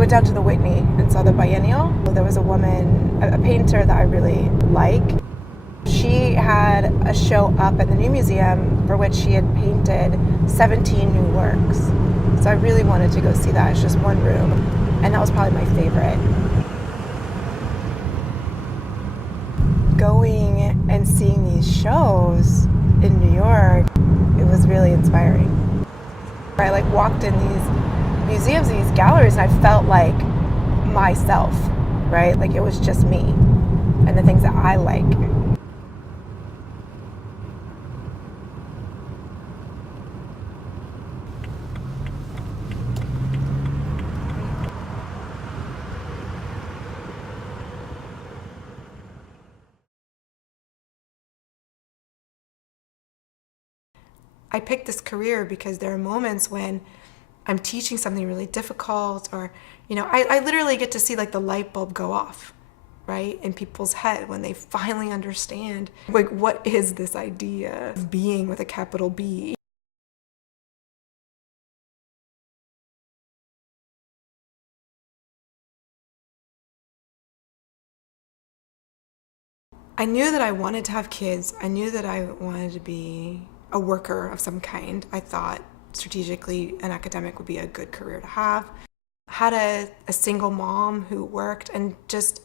went down to the Whitney and saw the biennial. There was a woman, a painter that I really like. She had a show up at the New Museum for which she had painted 17 new works. So I really wanted to go see that. It's just one room, and that was probably my favorite. Going and seeing these shows in New York, it was really inspiring. I walked in these museums, these galleries, and I felt like myself, right? Like it was just me and the things that I like. I picked this career because there are moments when I'm teaching something really difficult, or, I literally get to see the light bulb go off, right, in people's head when they finally understand, what is this idea of being with a capital B? I knew that I wanted to have kids. I knew that I wanted to be a worker of some kind. I thought strategically an academic would be a good career to have. Had a single mom who worked and just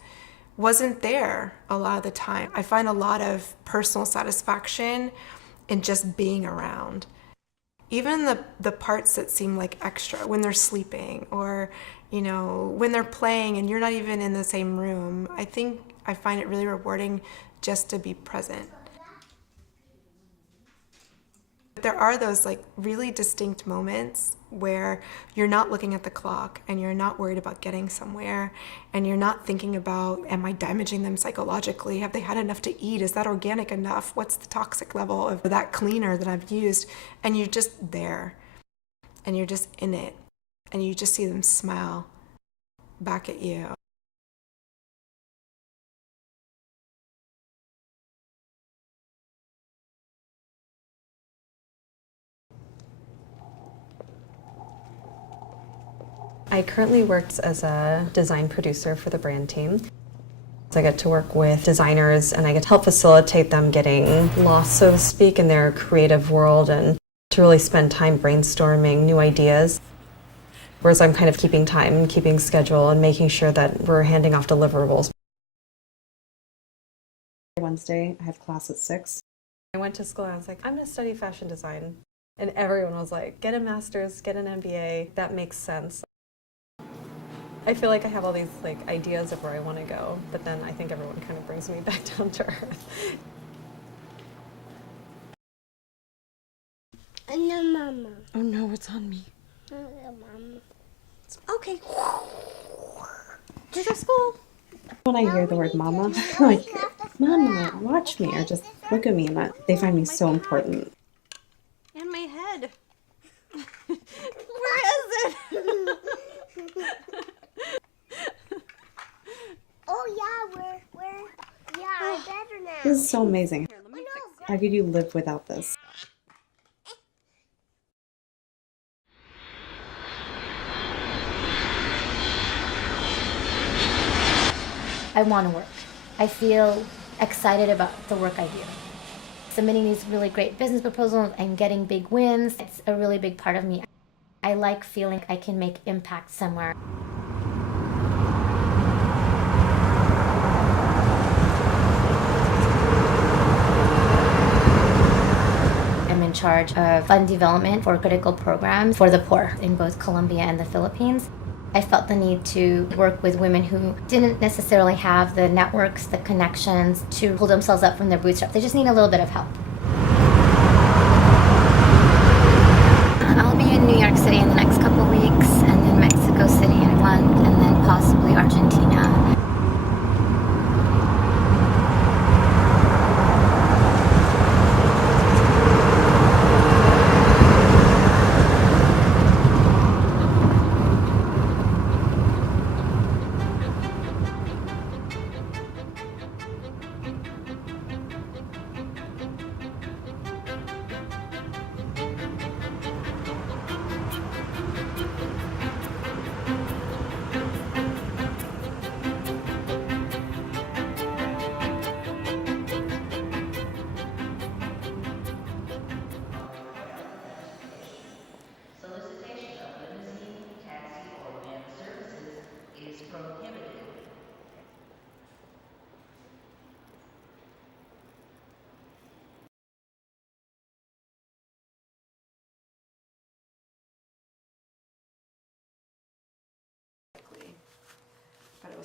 wasn't there a lot of the time. I find a lot of personal satisfaction in just being around. Even the parts that seem like extra, when they're sleeping or, when they're playing and you're not even in the same room, I find it really rewarding just to be present. There are those really distinct moments where you're not looking at the clock and you're not worried about getting somewhere, and you're not thinking about, am I damaging them psychologically? Have they had enough to eat? Is that organic enough? What's the toxic level of that cleaner that I've used? And you're just there and you're just in it, and you just see them smile back at you. I currently work as a design producer for the brand team. I get to work with designers and I get to help facilitate them getting lost, so to speak, in their creative world, and to really spend time brainstorming new ideas. Whereas I'm kind of keeping time, keeping schedule, and making sure that we're handing off deliverables. Wednesday, I have class at 6. I went to school and I was like, I'm going to study fashion design. And everyone was like, get a master's, get an MBA. That makes sense. I feel like I have all these ideas of where I want to go, but then I think everyone kind of brings me back down to earth. No, Mama. Oh no, it's on me. No, Mama. Okay. Did your school? When I hear the word mama, like, Mama, watch me, or just look at me, and that they find me so important. And my head. Where is it? Oh yeah, I better now. This is so amazing. How could you live without this? I want to work. I feel excited about the work I do. Submitting these really great business proposals and getting big wins, it's a really big part of me. I like feeling I can make impact somewhere. I'm in charge of fund development for critical programs for the poor in both Colombia and the Philippines. I felt the need to work with women who didn't necessarily have the networks, the connections to pull themselves up from their bootstraps. They just need a little bit of help. I'll be in New York City in the next couple weeks, and then Mexico City in a month, and then possibly Argentina.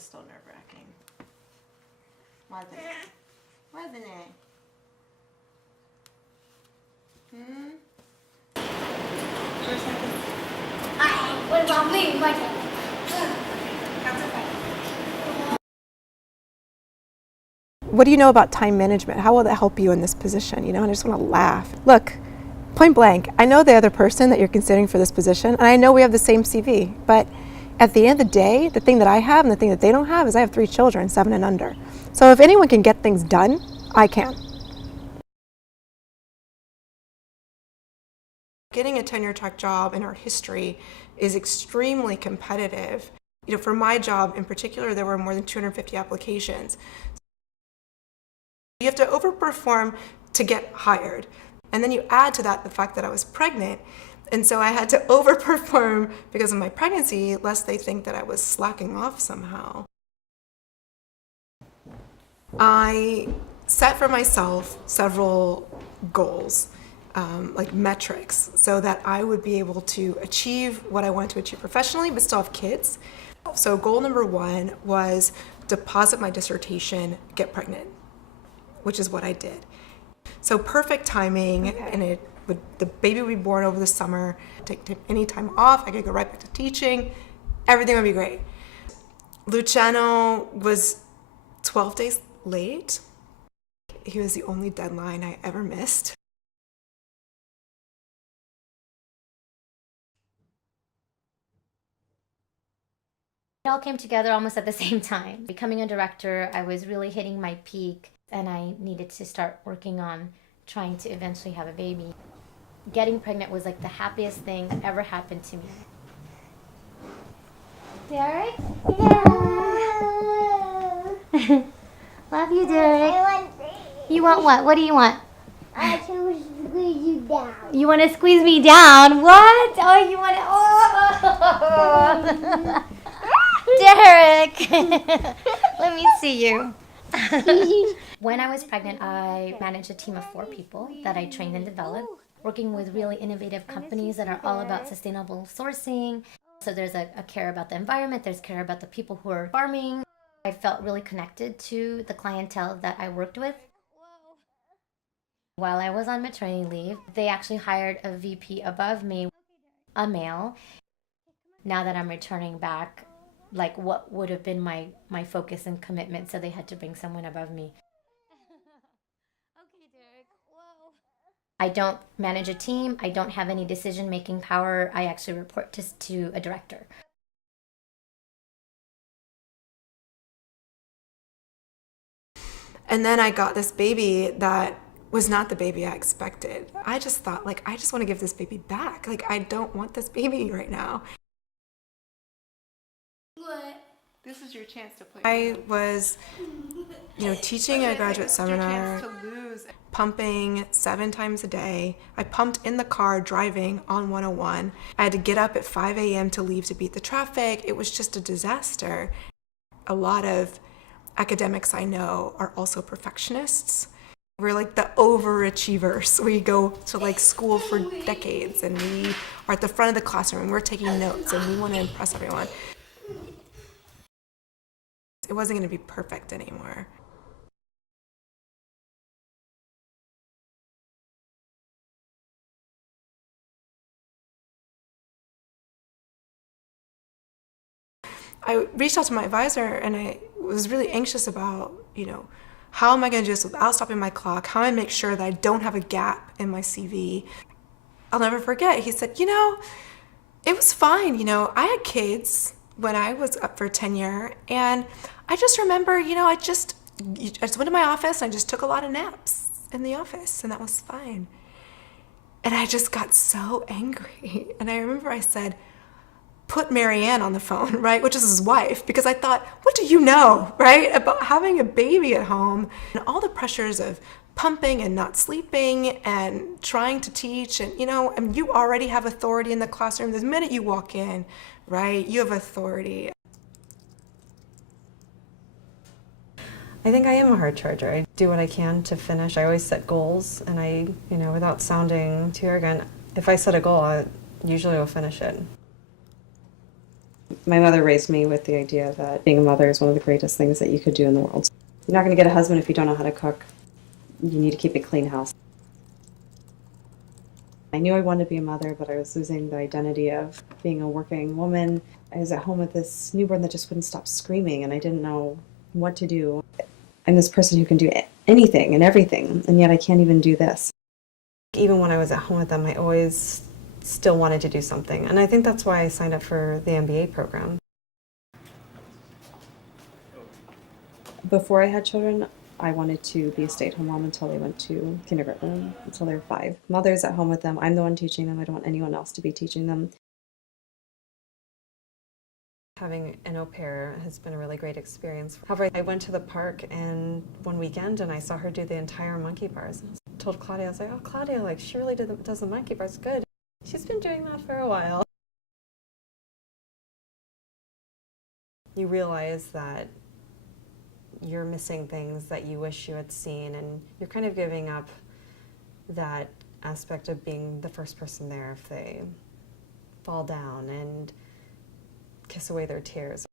was still nerve-wracking. Wasn't it? Wasn't it? What about me? My turn. What do you know about time management? How will that help you in this position? You know, and I just want to laugh. Look, point blank, I know the other person that you're considering for this position, and I know we have the same CV, but at the end of the day, the thing that I have and the thing that they don't have is I have 3 children, 7 and under. So if anyone can get things done, I can. Getting a tenure track job in our history is extremely competitive. You know, for my job in particular, there were more than 250 applications. You have to overperform to get hired. And then you add to that the fact that I was pregnant. And so I had to overperform because of my pregnancy, lest they think that I was slacking off somehow. I set for myself several goals, like metrics, so that I would be able to achieve what I wanted to achieve professionally, but still have kids. So goal number 1 was deposit my dissertation, get pregnant, which is what I did. So perfect timing, and the baby would be born over the summer, take any time off, I could go right back to teaching, everything would be great. Luciano was 12 days late. He was the only deadline I ever missed. It all came together almost at the same time. Becoming a director, I was really hitting my peak, and I needed to start working on trying to eventually have a baby. Getting pregnant was like the happiest thing that ever happened to me. Derek? Yeah. Love you, Derek. I want this. You want what? What do you want? I can squeeze you down. You want to squeeze me down? What? Oh, you want to... Oh! Derek! Let me see you. When I was pregnant, I managed a team of 4 people that I trained and developed, working with really innovative companies that are all about sustainable sourcing. So there's a care about the environment, there's care about the people who are farming. I felt really connected to the clientele that I worked with. While I was on maternity leave, they actually hired a VP above me, a male. Now that I'm returning back, like what would have been my focus and commitment, so they had to bring someone above me. Okay, Derek. Whoa. I don't manage a team. I don't have any decision-making power. I actually report to a director. And then I got this baby that was not the baby I expected. I just thought, like, I just want to give this baby back. Like, I don't want this baby right now. What? This is your chance to play. I was, teaching a graduate seminar, pumping 7 times a day. I pumped in the car driving on 101. I had to get up at 5 a.m. to leave to beat the traffic. It was just a disaster. A lot of academics I know are also perfectionists. We're like the overachievers. We go to like school for decades, and we are at the front of the classroom and we're taking notes and we want to impress everyone. It wasn't going to be perfect anymore. I reached out to my advisor, and I was really anxious about, how am I going to do this without stopping my clock? How am I going to make sure that I don't have a gap in my CV? I'll never forget. He said, it was fine. I had kids when I was up for tenure, and I just remember, I just went to my office and I just took a lot of naps in the office, and that was fine. And I just got so angry. And I remember I said, put Marianne on the phone, right? Which is his wife, because I thought, what do you know, right? About having a baby at home and all the pressures of pumping and not sleeping and trying to teach. And, you already have authority in the classroom. The minute you walk in, right, you have authority. I think I am a hard charger. I do what I can to finish. I always set goals, and I, without sounding too arrogant, if I set a goal, I usually will finish it. My mother raised me with the idea that being a mother is one of the greatest things that you could do in the world. You're not going to get a husband if you don't know how to cook. You need to keep a clean house. I knew I wanted to be a mother, but I was losing the identity of being a working woman. I was at home with this newborn that just wouldn't stop screaming, and I didn't know what to do. I'm this person who can do anything and everything, and yet I can't even do this. Even when I was at home with them, I always still wanted to do something. And I think that's why I signed up for the MBA program. Before I had children, I wanted to be a stay-at-home mom until they went to kindergarten, until they were 5. Mother's at home with them. I'm the one teaching them. I don't want anyone else to be teaching them. Having an au pair has been a really great experience. However, I went to the park and one weekend and I saw her do the entire monkey bars. I told Claudia, I was like, oh, Claudia, like, she really does the monkey bars good. She's been doing that for a while. You realize that you're missing things that you wish you had seen, and you're kind of giving up that aspect of being the first person there if they fall down and kiss away their tears.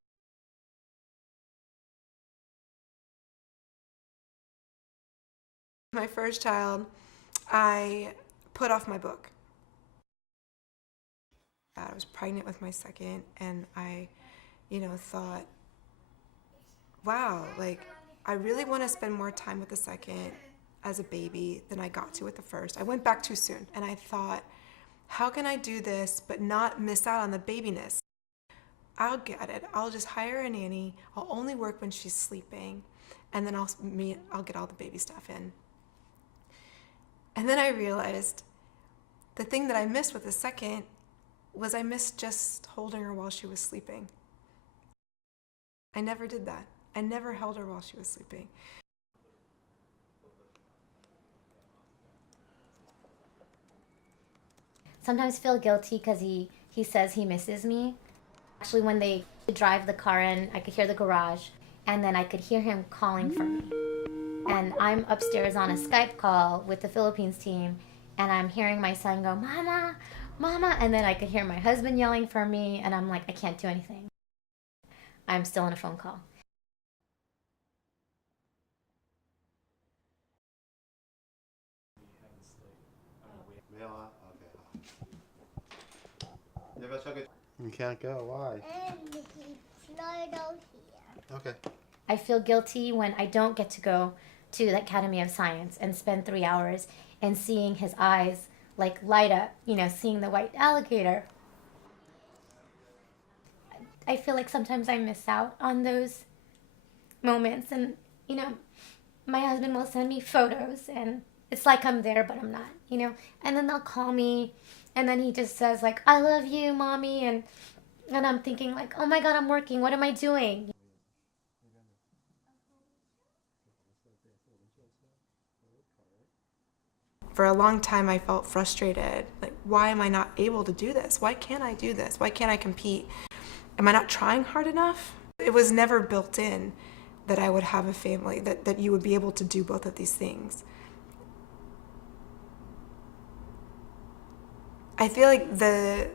My first child, I put off my book. I was pregnant with my second, and I, thought, wow, like, I really want to spend more time with the second as a baby than I got to with the first. I went back too soon, and I thought, how can I do this but not miss out on the babiness? I'll get it. I'll just hire a nanny. I'll only work when she's sleeping, and then I'll get all the baby stuff in. And then I realized the thing that I missed with the second was I missed just holding her while she was sleeping. I never did that. I never held her while she was sleeping. Sometimes feel guilty because he says he misses me. Actually, when they drive the car in, I could hear the garage, and then I could hear him calling for me. And I'm upstairs on a Skype call with the Philippines team, and I'm hearing my son go, Mama, Mama, and then I could hear my husband yelling for me, and I'm like, I can't do anything. I'm still on a phone call. You can't go. Why? Okay. I feel guilty when I don't get to go to the Academy of Science and spend 3 hours and seeing his eyes like light up, seeing the white alligator. I feel like sometimes I miss out on those moments, and my husband will send me photos and it's like I'm there but I'm not, and then they'll call me and then he just says like, I love you, Mommy, and I'm thinking like, oh my God, I'm working, what am I doing? For a long time, I felt frustrated. Like, why am I not able to do this? Why can't I do this? Why can't I compete? Am I not trying hard enough? It was never built in that I would have a family, that you would be able to do both of these things. I feel like the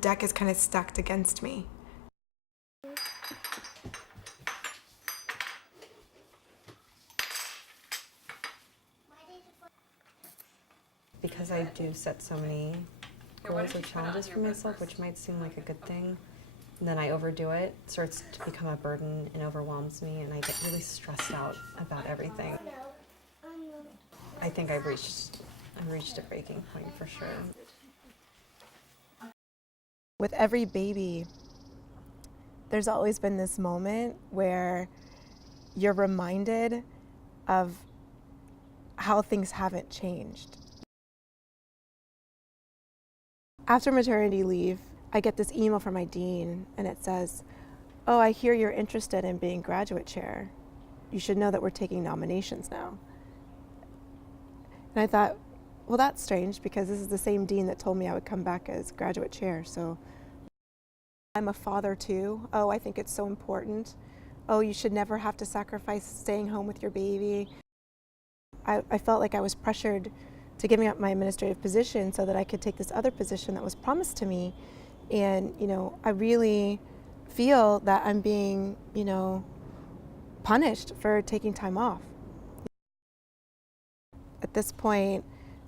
deck is kind of stacked against me. Because I do set so many goals or challenges for myself, which might seem like a good thing, and then I overdo it, it starts to become a burden and overwhelms me, and I get really stressed out about everything. I think I've reached a breaking point for sure. With every baby, there's always been this moment where you're reminded of how things haven't changed. After maternity leave, I get this email from my dean, and it says, oh, I hear you're interested in being graduate chair. You should know that we're taking nominations now. And I thought, well, that's strange because this is the same dean that told me I would come back as graduate chair. So I'm a father too. Oh, I think it's so important. Oh, you should never have to sacrifice staying home with your baby. I felt like I was pressured to giving up my administrative position so that I could take this other position that was promised to me And, I really feel that I'm being, punished for taking time off. At this point,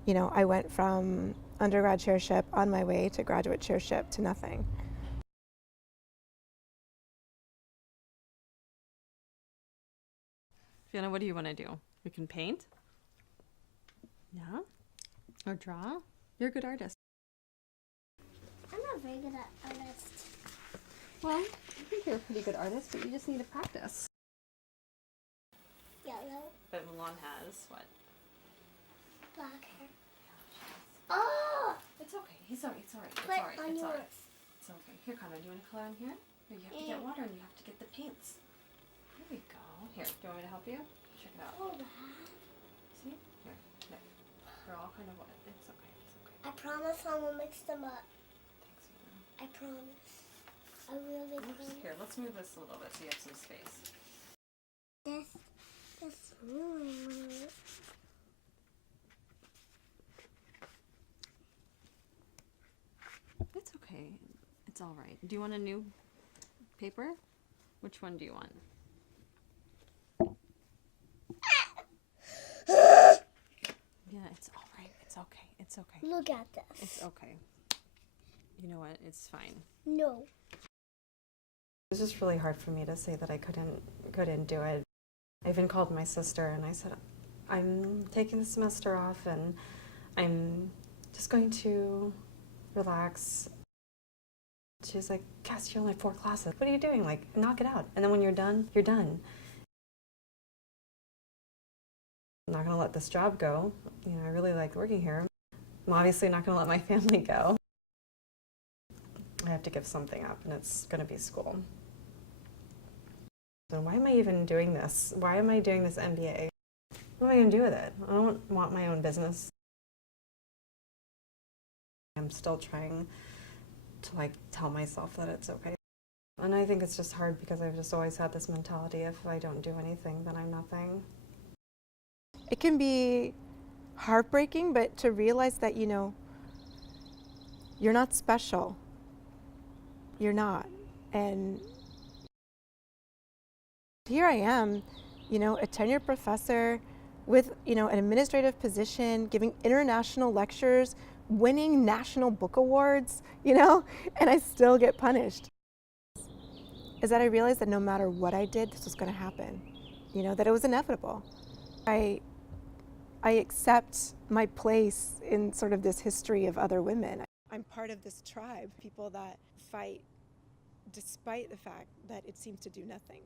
I went from undergrad chairship on my way to graduate chairship to nothing. Fiona, what do you want to do? We can paint? Yeah? Or draw? You're a good artist. I'm not very good at artist. Well, I think you're a pretty good artist, but you just need to practice. Yellow, But Milan has what? black hair. Oh! It's okay. It's alright. It's alright. Put on yours. It's okay. Here, Conrad, do you want to color in here? Here, you have to get water and you have to get the paints. Here we go. Here, do you want me to help you? Check it out. Oh, See? Here. There. They're all kind of wet. It's okay. It's okay. I promise I will mix them up. Thanks, Fiona. I promise. I really Oops. promise. Here, let's move this a little bit so you have some space. This. It's okay. It's all right. Do you want a new paper? Which one do you want? Yeah, it's all right. It's okay. It's okay. Look at this. It's okay. You know what? It's fine. No. It was just really hard for me to say that I couldn't do it. I even called my sister and I said, I'm taking the semester off and I'm just going to relax. She's like, Cass, you only have 4 classes. What are you doing? Like, knock it out. And then when you're done, you're done. I'm not gonna let this job go. I really like working here. I'm obviously not gonna let my family go. I have to give something up and it's gonna be school. So why am I even doing this? Why am I doing this MBA? What am I going to do with it? I don't want my own business. I'm still trying to tell myself that it's okay. And I think it's just hard because I've just always had this mentality, if I don't do anything, then I'm nothing. It can be heartbreaking, but to realize that, you're not special. You're not. And here I am, a tenured professor with, an administrative position, giving international lectures, winning national book awards, and I still get punished. Is that I realized that no matter what I did, this was going to happen, that it was inevitable. I accept my place in sort of this history of other women. I'm part of this tribe, people that fight despite the fact that it seems to do nothing.